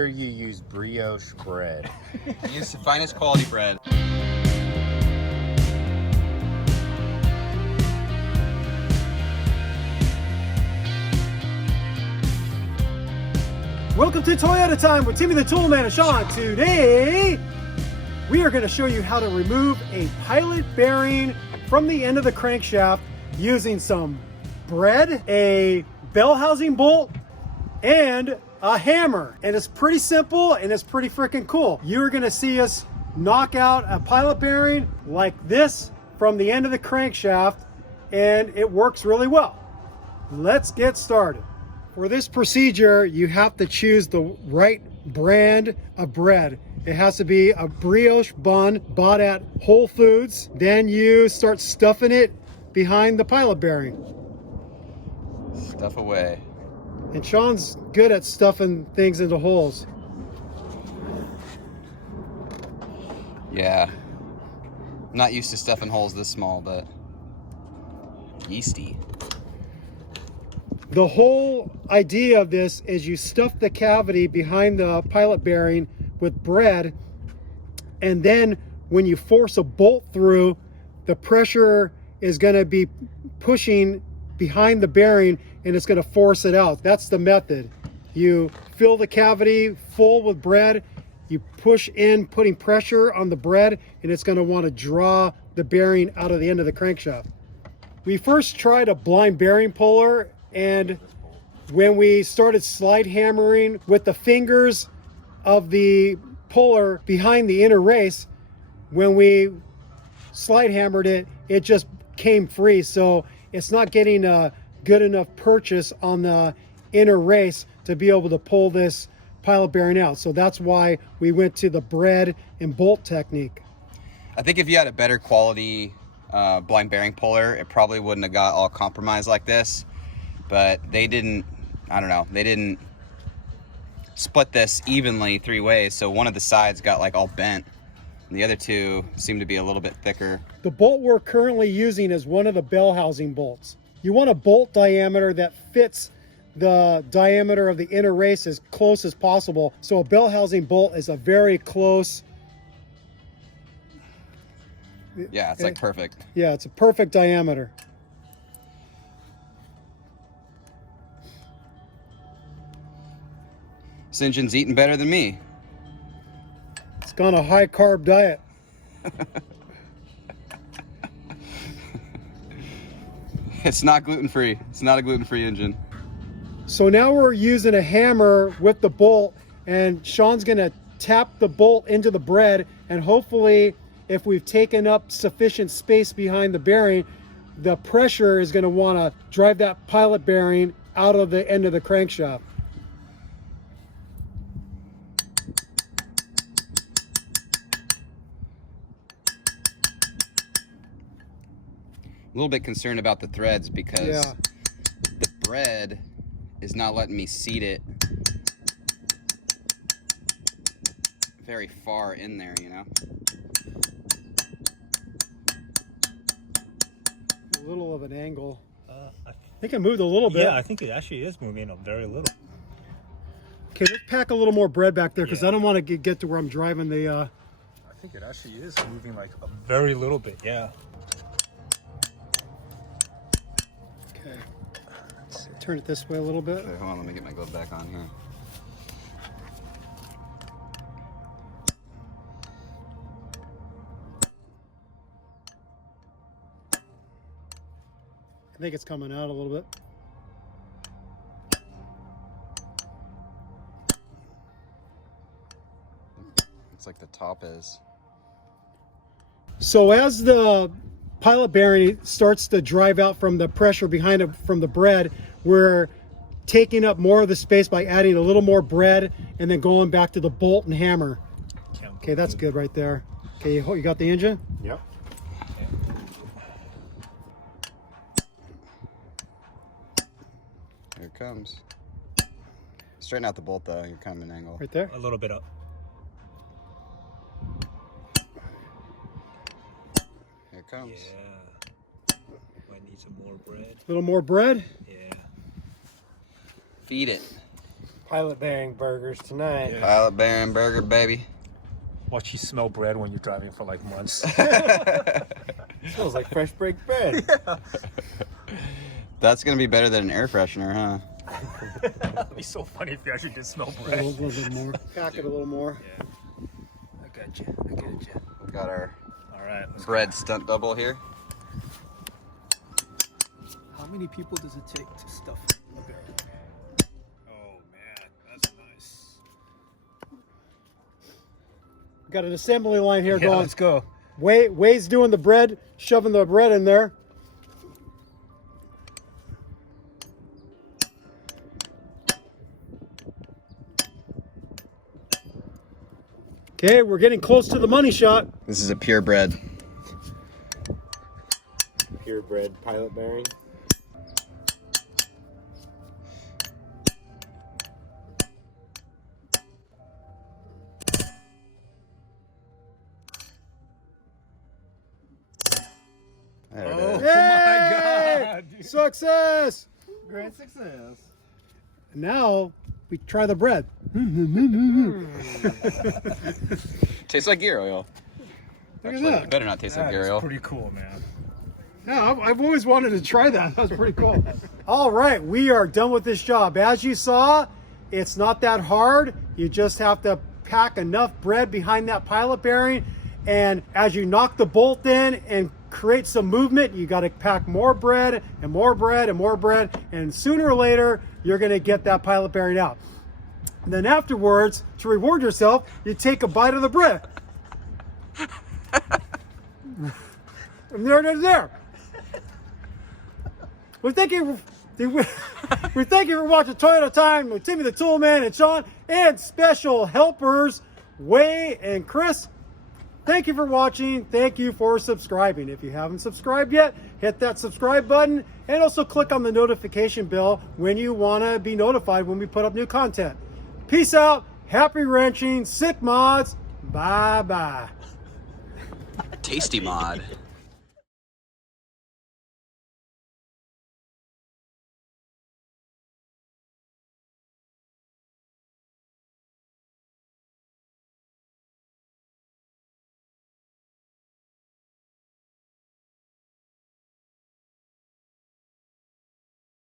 Here you use brioche bread. Use the finest quality bread. Welcome to Toyota Time with Timmy the Toolman and Sean. Today, we are going to show you how to remove a pilot bearing from the end of the crankshaft using some bread, a bell housing bolt, and a hammer. And it's pretty simple and it's pretty freaking cool. You're going to see us knock out a pilot bearing like this from the end of the crankshaft, and it works really well. Let's get started. For this procedure, you have to choose the right brand of bread. It has to be a brioche bun bought at Whole Foods. Then you start stuffing it behind the pilot bearing. Stuff away. And Sean's good at stuffing things into holes. Yeah. I'm not used to stuffing holes this small, but yeasty. The whole idea of this is you stuff the cavity behind the pilot bearing with bread, and then when you force a bolt through, the pressure is going to be pushing behind the bearing and it's going to force it out. That's the method. You fill the cavity full with bread, you push in, putting pressure on the bread, and it's going to want to draw the bearing out of the end of the crankshaft. We first tried a blind bearing puller, and when we started slide hammering with the fingers of the puller behind the inner race, when we slide hammered it, it just came free. So it's not getting a good enough purchase on the inner race to be able to pull this pilot bearing out. So that's why we went to the bread and bolt technique. I think if you had a better quality blind bearing puller, it probably wouldn't have got all compromised like this. But they didn't, I don't know, they didn't split this evenly 3 ways. So one of the sides got like all bent. And the other two seem to be a little bit thicker. The bolt we're currently using is one of the bell housing bolts. You want a bolt diameter that fits the diameter of the inner race as close as possible. So a bell housing bolt is a very close. Yeah, it's like perfect. Yeah, it's a perfect diameter. This engine's eating better than me. It's on a high carb diet. It's not gluten-free. It's not a gluten-free engine. So now we're using a hammer with the bolt, and Sean's gonna tap the bolt into the bread, and hopefully if we've taken up sufficient space behind the bearing, the pressure is gonna wanna drive that pilot bearing out of the end of the crankshaft. A little bit concerned about the threads because the bread is not letting me seat it very far in there, you know? A little of an angle. I think it moved a little bit. Yeah, I think it actually is moving a very little. Okay, let's pack a little more bread back there because I don't want to get to where I'm driving the... I think it actually is moving like a very little bit, yeah. Okay, let's turn it this way a little bit. Okay, hold on, let me get my glove back on here. I think it's coming out a little bit. It's like the top is. So as the pilot bearing starts to drive out from the pressure behind it from the bread, we're taking up more of the space by adding a little more bread and then going back to the bolt and hammer. Okay, that's good right there. Okay, you got the engine? Yep. Here it comes. Straighten out the bolt though, you're kind of an angle. Right there? A little bit up. Here it comes. Yeah. Might need some more bread. A little more bread? Yeah. Feed it. Pilot bearing burgers tonight. Yeah. Pilot bearing burger, baby. Watch you smell bread when you're driving for like months. Smells like fresh baked bread. That's gonna be better than an air freshener, huh? That'd be so funny if you actually did smell A bread. little bit more. Pack it a little more. Yeah. I got you. I got you. We got our All right. Let's bread stunt double here. How many people does it take to stuff a barrel? Oh man, that's nice. Got an assembly line here Yeah, going. let's go. Way's doing the bread, shoving the bread in there. Okay, we're getting close to the money shot. This is a purebred. Purebred pilot bearing. There it Oh is. Yay! my God, dude. Success! Great success. Now we try the bread. Tastes like gear oil. Look at Actually, that. it better not taste like That gear is oil. pretty cool, man. Yeah, I've always wanted to try that. That was pretty cool. All right, we are done with this job. As you saw, it's not that hard. You just have to pack enough bread behind that pilot bearing. And as you knock the bolt in and create some movement, you got to pack more bread and more bread and more bread. And sooner or later, you're going to get that pilot bearing out. And then afterwards, to reward yourself, you take a bite of the bread. And there it is there. We thank you for watching Toyota Time with Timmy the Toolman and Sean and special helpers Way and Chris. Thank you for watching. Thank you for subscribing. If you haven't subscribed yet, hit that subscribe button and also click on the notification bell when you want to be notified when we put up new content. Peace out. Happy wrenching. Sick mods. Bye-bye. Tasty mod.